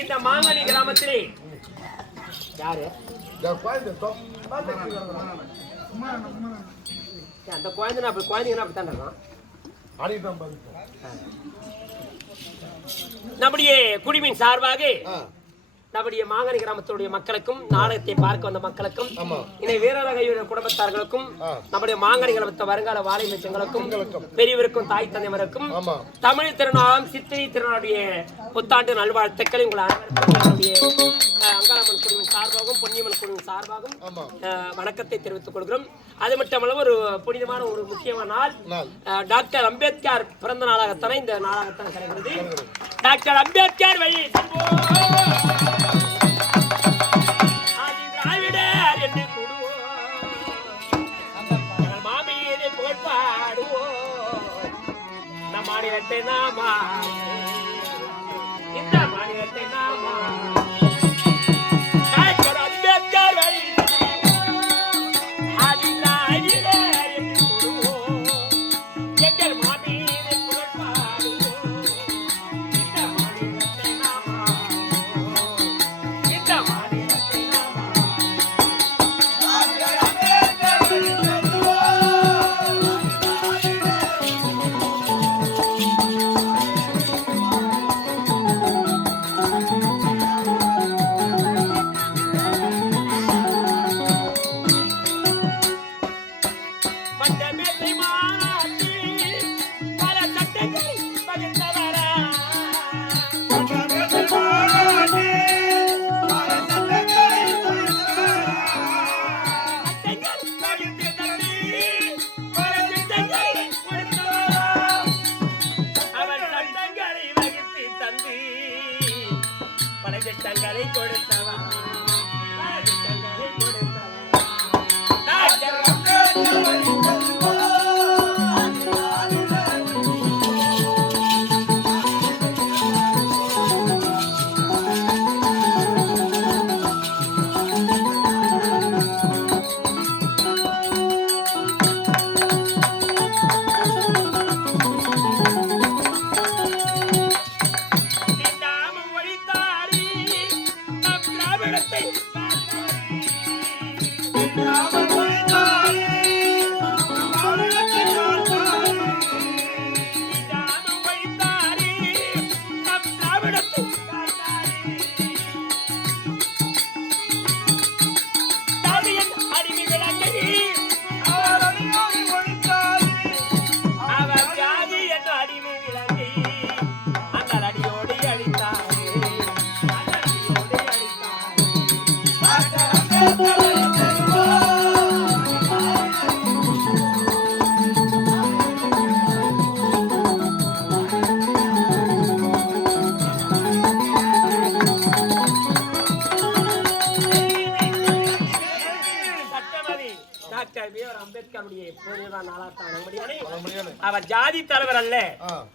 இந்த மாங்கனி கிராமத்திலே யாரு அந்த குழந்தை குழந்தைங்கன்னா அப்படித்தான் இருக்கும். நம்முடைய குடிமின் சார்பாக நம்முடைய மாங்கனி கிராமத்துடைய மக்களுக்கும் நாடகத்தை பார்க்க வந்த மக்களுக்கும் இணை வீரரகையுடைய குடும்பத்தார்களுக்கும் நம்முடைய மாங்கனி கிராமத்தை வருங்கால வாழை மிச்சங்களுக்கும் பெரியவருக்கும் தாய் தந்தைவருக்கும் தமிழ் திருநாளாம் சித்திரை திருநாளுடைய புத்தாண்டு நல்வாழ்த்துக்களை உங்கள் அனைவருக்கும் அங்காளம்மன் குழுவின் சார்பாகவும் பொன்னியம்மன் குழுவின் சார்பாகவும் வணக்கத்தை தெரிவித்துக் கொள்கிறோம். அது மட்டுமல்ல ஒரு புனிதமான ஒரு முக்கியமான நாள் டாக்டர் அம்பேத்கர் பிறந்த நாளாகத்தானே இந்த நாளாகத்தான் கிடைக்கிறது. டாக்டர் அம்பேத்கர் வழி மாமியை போல் பாடுவோம் நம் மாநிலத்தை நாமா இந்த மாநிலத்தை நாமா அவர் ஜாதி தலைவர் அல்ல,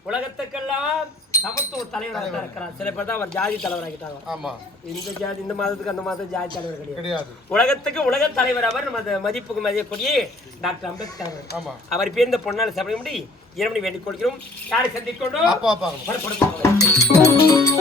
உலகத்துக்கெல்லாம் சமத்துவ தலைவராக தான் இருக்கிறார். சில பேர் தான் அவர் ஜாதி தலைவராகிட்டாங்க. ஆமா, இந்த ஜாதி இந்த மாதத்துக்கு அந்த மாதம் ஜாதி தலைவர் கிடையாது. உலகத்துக்கு உலக தலைவர் அவர். நம்ம மதிப்புக்கு மதியக்கூடிய டாக்டர் அம்பேத்கர். ஆமா, அவர் பேர் இந்த பொன்னாள் சபை முடி இரமணி வேண்டிக் கொள்கிறோம். யாரை சந்திக்கொண்டோம்